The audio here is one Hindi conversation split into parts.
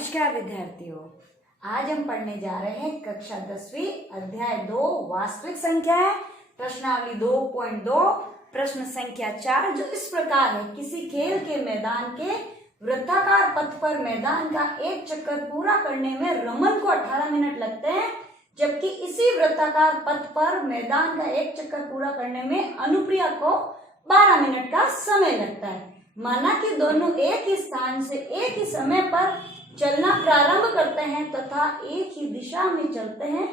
नमस्कार विद्यार्थियों, आज हम पढ़ने जा रहे हैं कक्षा 10वीं अध्याय 2 वास्तविक संख्याएं प्रश्नावली 2.2 प्रश्न संख्या 4 जो इस प्रकार है। किसी खेल के मैदान के वृत्ताकार पथ पर मैदान का एक चक्कर पूरा करने में रमन को 18 मिनट लगते हैं, जबकि इसी वृत्ताकार पथ पर मैदान का एक चक्कर पूरा करने में अनुप्रिया को 12 मिनट का समय लगता है। माना कि दोनों एक ही स्थान से एक ही समय पर चलना प्रारंभ करते हैं तथा एक ही दिशा में चलते हैं,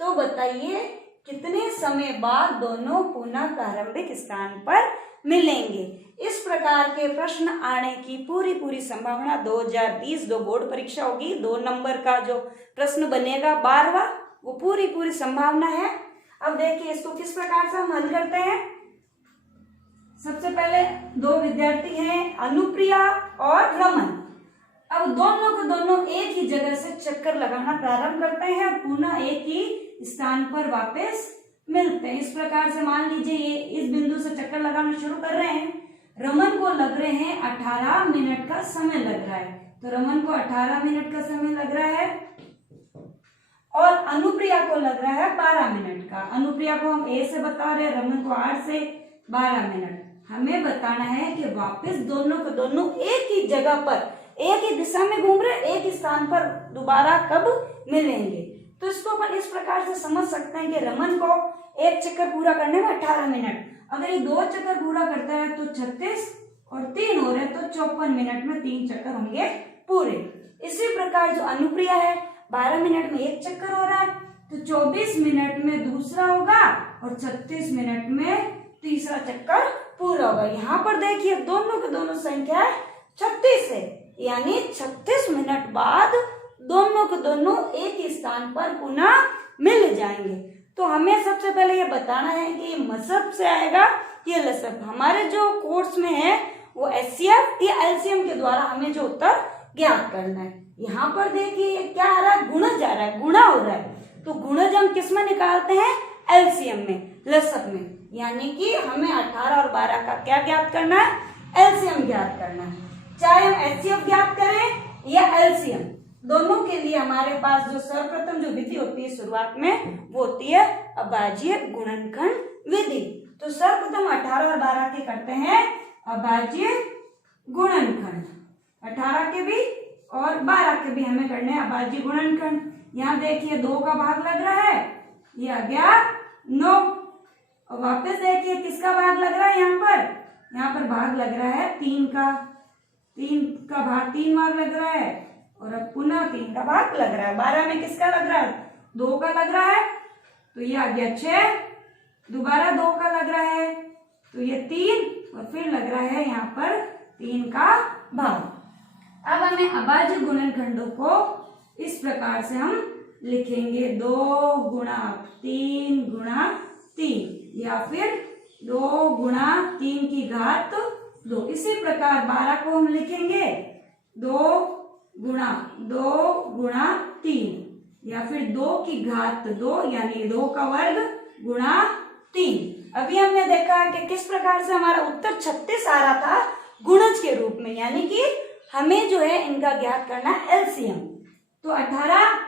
तो बताइए कितने समय बाद दोनों पुनः प्रारंभिक स्थान पर मिलेंगे। इस प्रकार के प्रश्न आने की पूरी संभावना 2020 दो बोर्ड परीक्षा होगी। 2 नंबर का जो प्रश्न बनेगा 12वां, वो पूरी संभावना है। अब देखिए इसको किस प्रकार से हम हल करते हैं। सबसे पहले 2 विद्यार्थी हैं, अनुप्रिया और रमन। अब दोनों एक ही जगह से चक्कर लगाना प्रारंभ करते हैं और पुनः एक ही स्थान पर वापस मिलते हैं। इस प्रकार से मान लीजिए ये इस बिंदु से चक्कर लगाना शुरू कर रहे हैं। रमन को लग रहे हैं 18 मिनट का समय लग रहा है, तो रमन को 18 मिनट का समय लग रहा है और अनुप्रिया को लग रहा है 12 मिनट का। अनुप्रिया को हम ए से बता रहे हैं, रमन को 8 से 12 मिनट। हमें बताना है कि वापस दोनों एक ही जगह पर एक ही दिशा में घूम रहे, एक ही स्थान पर दोबारा कब मिलेंगे। तो इसको अपन इस प्रकार से समझ सकते हैं कि रमन को एक चक्कर पूरा करने में 18 मिनट, अगर ये 2 चक्कर पूरा करता है तो 36 और 3 हो रहे तो 54 मिनट में 3 चक्कर होंगे पूरे। इसी प्रकार जो अनुप्रिया है 12 मिनट में एक चक्कर हो रहा है, तो 24 मिनट में दूसरा होगा और 36 मिनट में तीसरा चक्कर पूरा होगा। यहाँ पर देखिए दोनों संख्या 36 है, यानी 36 मिनट बाद दोनों एक ही स्थान पर पुनः मिल जाएंगे। तो हमें सबसे पहले ये बताना है कि ये मसब से आएगा ये लसब। हमारे जो कोर्स में है वो एचसीएफ या एलसीएम के द्वारा हमें जो उत्तर ज्ञात करना है। यहाँ पर देखिए क्या आ रहा है, गुणज आ रहा है, गुणा हो रहा है। तो गुणज हम किस में निकालते हैं, एलसीएम में, लसब में। यानी कि हमें 18 और 12 का क्या ज्ञात करना है, एलसीएम ज्ञात करना है। चाहे हम एचसीएफ ज्ञात करें या एलसीएम, दोनों के लिए हमारे पास जो सर्वप्रथम जो विधि होती है शुरुआत में वो होती है अभाज्य गुणनखंड विधि। तो सर्वप्रथम 18 और 12 के करते हैं अभाज्य गुणनखंड, 18 के भी और 12 के भी हमें करने हैं अभाज्य गुणनखंड। यहाँ देखिए 2 का भाग लग रहा है, ये आ गया 9। और वापस देखिए किसका भाग लग रहा है, यहाँ पर भाग लग रहा है 3 का भाग 3 भाग लग रहा है और अब पुनः 3 का भाग लग रहा है। 12 में किसका लग रहा है, 2 का लग रहा है, तो ये आ गया 6। दोबारा 2 का लग रहा है तो ये 3 और फिर लग रहा है यहाँ पर 3 का भाग। अब हमें अभाज्य गुणनखंडों को इस प्रकार से हम लिखेंगे 2 गुणा 3 गुणा 3 या फिर 2 गुणा 3 की घात 2। इसी प्रकार 12 को हम लिखेंगे 2 गुणा 3 या फिर 2 की घात 2 यानी 2 का वर्ग गुणा 3। अभी हमने देखा कि किस प्रकार से हमारा उत्तर 36 आ रहा था गुणज के रूप में, यानी कि हमें जो है इनका ज्ञात करना है एलसीएम। तो 18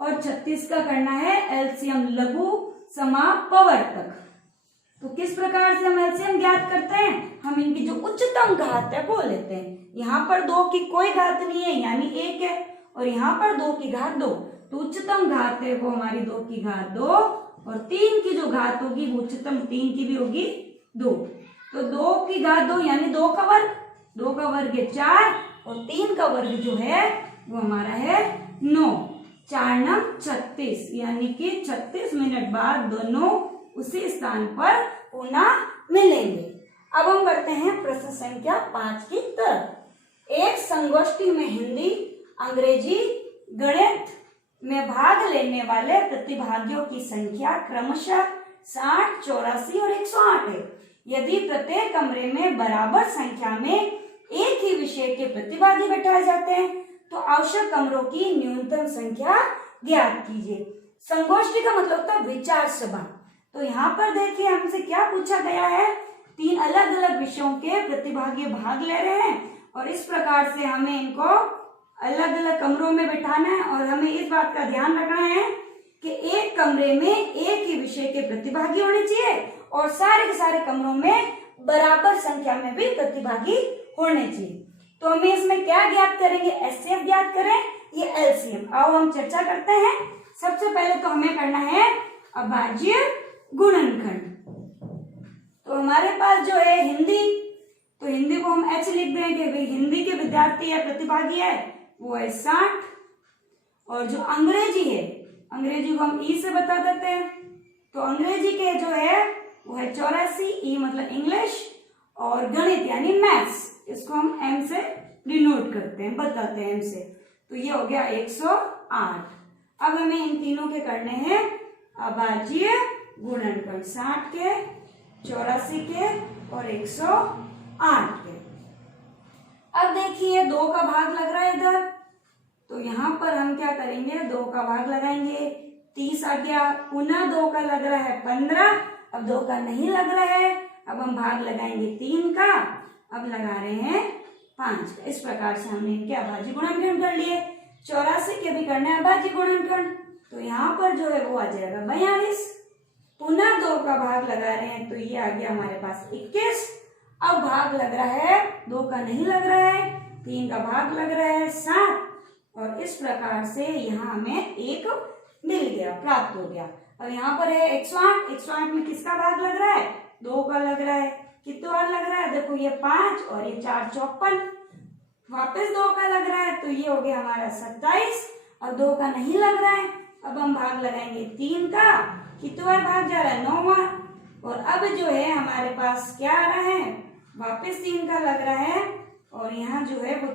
और 36 का करना है एलसीएम लघु समापवर्तक। तो किस प्रकार से हम एलसीएम ज्ञात करते हैं, हम इनकी जो उच्चतम घात है वो लेते हैं। यहाँ पर 2 की कोई घात नहीं है यानी 1 है और यहाँ पर 2 की घात 2, तो उच्चतम घात है वो हमारी 2 की घात 2 और 3 की जो घात होगी वो उच्चतम 3 की भी होगी 2। तो 2 की घात 2 यानी 2 का वर्ग, 2 का वर्ग है 4 और 3 का वर्ग जो है वो हमारा है 9। 4 9 36 यानी कि 36 मिनट बाद दोनों उसी स्थान पर पुनः मिलेंगे। अब हम बढ़ते हैं प्रश्न संख्या 5 की तरफ। एक संगोष्ठी में हिंदी, अंग्रेजी, गणित में भाग लेने वाले प्रतिभागियों की संख्या क्रमशः 60, 84 और 108 है। यदि प्रत्येक कमरे में बराबर संख्या में एक ही विषय के प्रतिभागी बैठाए जाते हैं तो आवश्यक कमरों की न्यूनतम संख्या ज्ञात कीजिए। संगोष्ठी का मतलब होता है विचार सभा। तो यहाँ पर देखिए हमसे क्या पूछा गया है, 3 अलग अलग विषयों के प्रतिभागी भाग ले रहे हैं और इस प्रकार से हमें इनको अलग अलग कमरों में बिठाना है और हमें इस बात का ध्यान रखना है कि एक कमरे में एक ही विषय के प्रतिभागी होने चाहिए और सारे के सारे कमरों में बराबर संख्या में भी प्रतिभागी होने चाहिए। तो हमें इसमें क्या ज्ञात करेंगे, एचसीएफ ज्ञात करें, ये एलसीएम। आओ हम चर्चा करते हैं। सबसे पहले तो हमें करना है अभाज्य गुणनखंड। तो हमारे पास जो है हिंदी, तो हिंदी को हम एच लिख देंगे, भाई हिंदी के विद्यार्थी या प्रतिभागी है वो है 60, और जो अंग्रेजी है, अंग्रेजी को हम ई से बता देते हैं, तो अंग्रेजी के जो है वो है 84, ई मतलब इंग्लिश, और गणित यानी मैथ्स, इसको हम एम से डिनोट करते हैं, बताते हैं एम से, तो ये हो गया 108। अब हमें इन तीनों के करने हैं अभाज्य गुणनखंड, 60 के, 84 के और 108 के। अब देखिए 2 का भाग लग रहा है इधर, तो यहाँ पर हम क्या करेंगे, 2 का भाग लगाएंगे, 30 आ गया, पुनः 2 का लग रहा है 15, अब 2 का नहीं लग रहा है, अब हम भाग लगाएंगे 3 का, अब लगा रहे हैं 5। इस प्रकार से हमने इनके अभाज्य गुणनखंड कर लिए। 84 के भी करना है अभाज्य गुणनखंड, तो यहाँ पर जो है वो आ जाएगा 42, पुनः 2 का भाग लगा रहे हैं, तो ये आ गया हमारे पास 21। अब भाग लग रहा है, 2 का नहीं लग रहा है, 3 का भाग लग रहा है 7, और इस प्रकार से यहाँ हमें 1 मिल गया, प्राप्त हो गया। अब यहाँ पर है 108, 108 में किसका भाग लग रहा है, 2 का लग रहा है, कितने बार लग रहा है, देखो ये 5 और ये 4 54, वापस 2 का लग रहा है, तो ये हो गया हमारा 27, और 2 का नहीं लग रहा है, अब हम भाग लगाएंगे 3 का, कितने बार भाग जा रहा है, 9 बार, और अब जो है हमारे पास क्या आ रहा है, वापस 3 का लग रहा है, और यहाँ जो है वो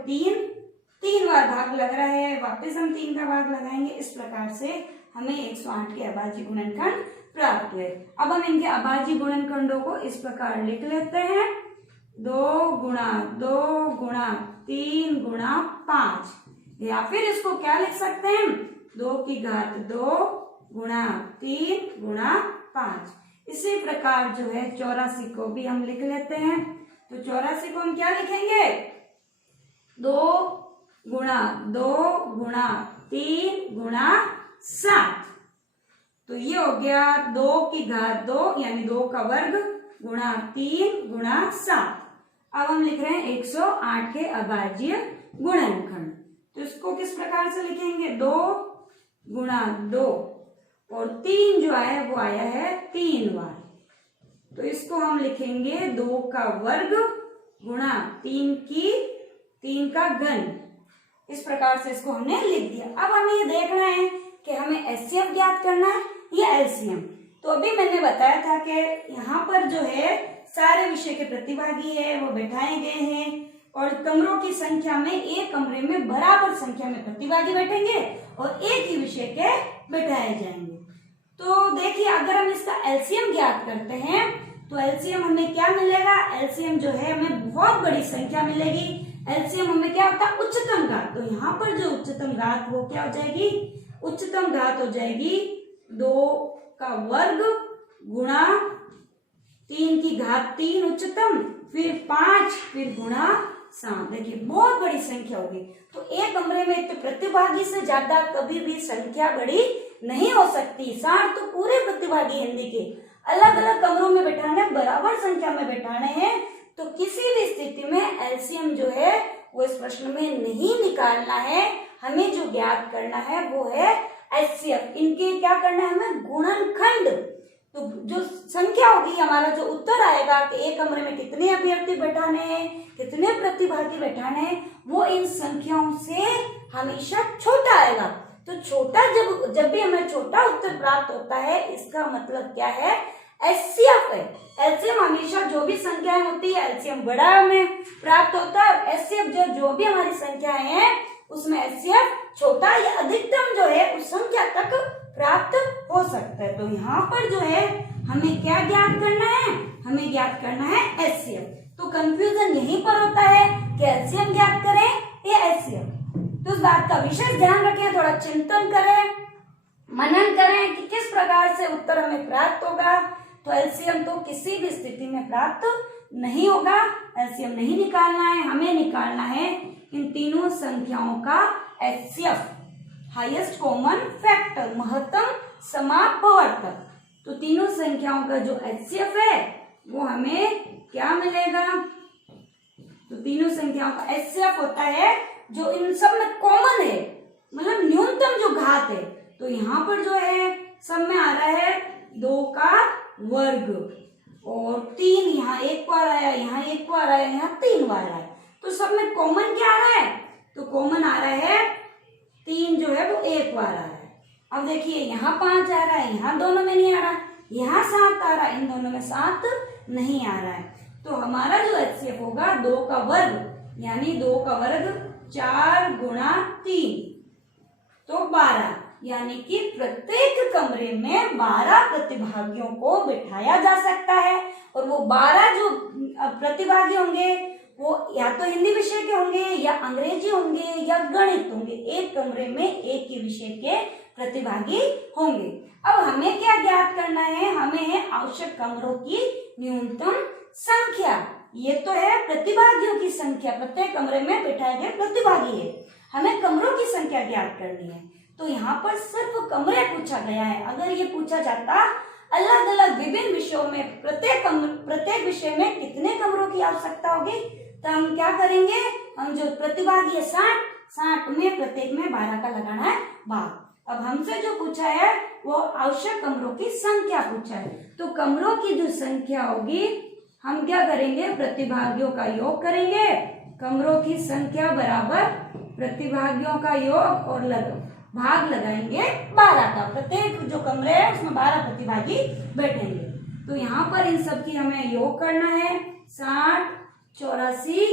3 बार भाग लग रहा है, वापस हम 3 का भाग लगाएंगे। इस प्रकार से हमें 108 के अभाज्य गुणनखंड प्राप्त हुए। अब हम इनके अभाज्य गुणनखंडों को इस प्रकार लिख लेते हैं, 2 गुणा 2 गुणा 3 गुणा 5, या फिर इसको क्या लिख सकते हैं, 2 की घात 2 गुणा 3 गुणा 5। इसी प्रकार जो है 84 को भी हम लिख लेते हैं, तो 84 को हम क्या लिखेंगे, 2 गुणा 2 गुणा 3 गुणा 7, तो ये हो गया 2 की घात 2 यानी 2 का वर्ग गुणा 3 गुणा 7। अब हम लिख रहे हैं 108 के अभाज्य गुणनखंड, तो इसको किस प्रकार से लिखेंगे, 2 गुणा 2 और 3 जो आया वो आया है 3 बार, तो इसको हम लिखेंगे 2 का वर्ग गुणा 3 का घन। इस प्रकार से इसको हमने लिख दिया। अब हमें ये देखना है कि हमें एचसीएफ ज्ञात करना है या एलसीएम। तो अभी मैंने बताया था कि यहाँ पर जो है सारे विषय के प्रतिभागी है वो बैठाए गए हैं, और कमरों की संख्या में एक कमरे में बराबर संख्या में प्रतिभागी बैठेंगे और एक ही विषय के बैठाए जाएंगे। तो देखिए अगर हम इसका एलसीएम ज्ञात करते हैं तो एलसीएम हमें क्या मिलेगा, एलसीएम जो है हमें बहुत बड़ी संख्या मिलेगी। एलसीएम हमें क्या होता है, उच्चतम घात, तो यहाँ पर जो उच्चतम घात वो क्या हो जाएगी, उच्चतम घात हो जाएगी 2 का वर्ग गुणा 3 की घात 3 उच्चतम, फिर 5, फिर गुणा 7। देखिए बहुत बड़ी संख्या होगी। तो एक कमरे में तो प्रतिभागी से ज्यादा कभी भी संख्या बड़ी नहीं हो सकती। 60 तो पूरे प्रतिभागी हिंदी के अलग अलग कमरों में बैठाने, बराबर संख्या में बैठाने हैं, तो किसी भी स्थिति में एलसीएम जो है वो इस प्रश्न में नहीं निकालना है। हमें जो ज्ञात करना है वो है एचसीएफ। इनके क्या करना है, हमें गुणनखंड, तो जो संख्या होगी हमारा जो उत्तर आएगा कि एक कमरे में कितने अभ्यर्थी बैठाने हैं, कितने प्रतिभागी बैठाने हैं, वो इन संख्याओं से हमेशा छोटा आएगा। तो छोटा जब भी हमें छोटा उत्तर प्राप्त होता है, इसका मतलब क्या है, एचसीएफ है। एलसीएम हमेशा जो भी संख्याएं होती है एलसीएम बड़ा हमें प्राप्त होता है, एचसीएफ जो भी हमारी संख्याएं हैं उसमें एचसीएफ छोटा या अधिकतम जो है उस संख्या तक प्राप्त हो सकता है। तो यहाँ पर जो है हमें क्या ज्ञात करना है, हमें ज्ञात करना है एचसीएफ। तो कंफ्यूजन यहीं पर होता है कि एलसीएम ज्ञात करें या एचसीएफ। तो उस बात का विशेष ध्यान रखें, थोड़ा चिंतन करें, मनन करें कि किस प्रकार से उत्तर हमें प्राप्त होगा। तो एलसीएम तो किसी भी स्थिति में प्राप्त नहीं होगा, एलसीएम नहीं निकालना है, हमें निकालना है इन तीनों संख्याओं का HCF हाईएस्ट कॉमन फैक्टर महत्तम समापवर्तक, तो तीनों संख्याओं का जो HCF है वो हमें क्या मिलेगा? तो तीनों संख्याओं का HCF होता है जो इन सब में कॉमन है, मतलब न्यूनतम जो घात है। तो यहाँ पर जो है सब में आ रहा है 2 का वर्ग और 3 यहाँ एक बार आया, यहाँ एक बार आया, यहाँ 3 बार आया, तो सब में कॉमन क्या आ रहा है? तो कॉमन आ रहा है 3 जो है वो एक बार आ रहा है। अब देखिए यहाँ 5 आ रहा है, यहाँ दोनों में नहीं आ रहा, यहाँ 7 आ रहा है, इन दोनों में 7 नहीं आ रहा है। तो हमारा जो HCF होगा 2 का वर्ग, यानी 2 का वर्ग 4 गुणा 3 तो 12, यानी कि प्रत्येक कमरे में 12 प्रतिभागियों को बिठाया जा सकता है। और वो 12 जो प्रतिभागी होंगे वो या तो हिंदी विषय के होंगे या अंग्रेजी होंगे या गणित होंगे, एक कमरे में एक ही विषय के प्रतिभागी होंगे। अब हमें क्या ज्ञात करना है? हमें है आवश्यक कमरों की न्यूनतम संख्या। ये तो है प्रतिभागियों की संख्या, प्रत्येक कमरे में बिठाए गए प्रतिभागी है, हमें कमरों की संख्या ज्ञात करनी है। तो यहाँ पर सिर्फ कमरे पूछा गया है। अगर ये पूछा जाता अलग अलग विभिन्न विषयों में प्रत्येक विषय में कितने कमरों की आवश्यकता होगी, तो हम क्या करेंगे? हम जो प्रतिभागी है 60 में प्रत्येक में 12 का लगाना है भाग। अब हमसे जो पूछा है वो आवश्यक कमरों की संख्या पूछा है, तो कमरों की जो संख्या होगी हम क्या करेंगे? प्रतिभागियों का योग करेंगे। कमरों की संख्या बराबर प्रतिभागियों का योग और भाग लगाएंगे 12 का। प्रत्येक जो कमरे है उसमें 12 प्रतिभागी बैठेंगे। तो यहाँ पर इन सब की हमें योग करना है। 60 84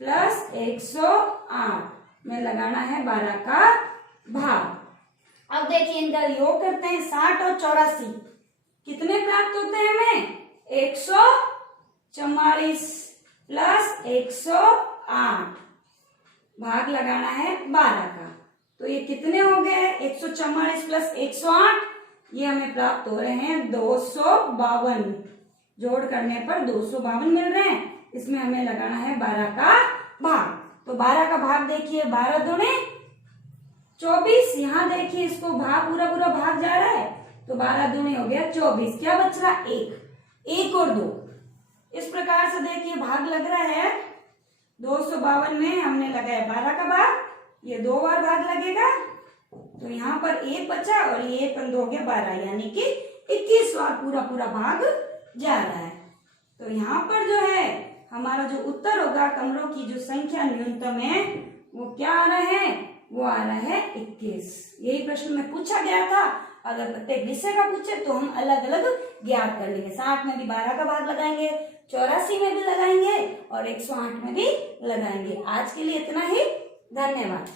प्लस 108 में लगाना है 12 का भाग। अब देखिए इनका योग करते हैं। 60 और 84 कितने प्राप्त होते हैं हमें? 144 प्लस 108 भाग लगाना है 12 का। तो ये कितने हो गए? 144 प्लस 108 ये हमें प्राप्त हो रहे हैं 252। जोड़ करने पर 252 मिल रहे हैं। इसमें हमें लगाना है 12 का भाग। तो 12 का भाग देखिए, 12 दूने 24। यहाँ देखिए इसको भाग पूरा भाग जा रहा है, तो 12 दूने हो गया 24। क्या बच रहा? 1 और 2। इस प्रकार से देखिए भाग लग रहा है। 252 में हमने लगाया 12 का भाग, ये 2 बार भाग लगेगा, तो यहाँ पर 1 बचा और ये 1 और 2 हो गया 12, यानी कि 21 बार पूरा भाग जा रहा है। तो यहाँ पर जो है हमारा जो उत्तर होगा कमरों की जो संख्या न्यूनतम है वो क्या आ रहा है? वो आ रहा है 21। यही प्रश्न में पूछा गया था। अगर प्रत्येक विषय का पूछे तो हम अलग अलग ज्ञात कर लेंगे। 60 में भी 12 का भाग लगाएंगे, 84 में भी लगाएंगे और 108 में भी लगाएंगे। आज के लिए इतना ही। धन्यवाद।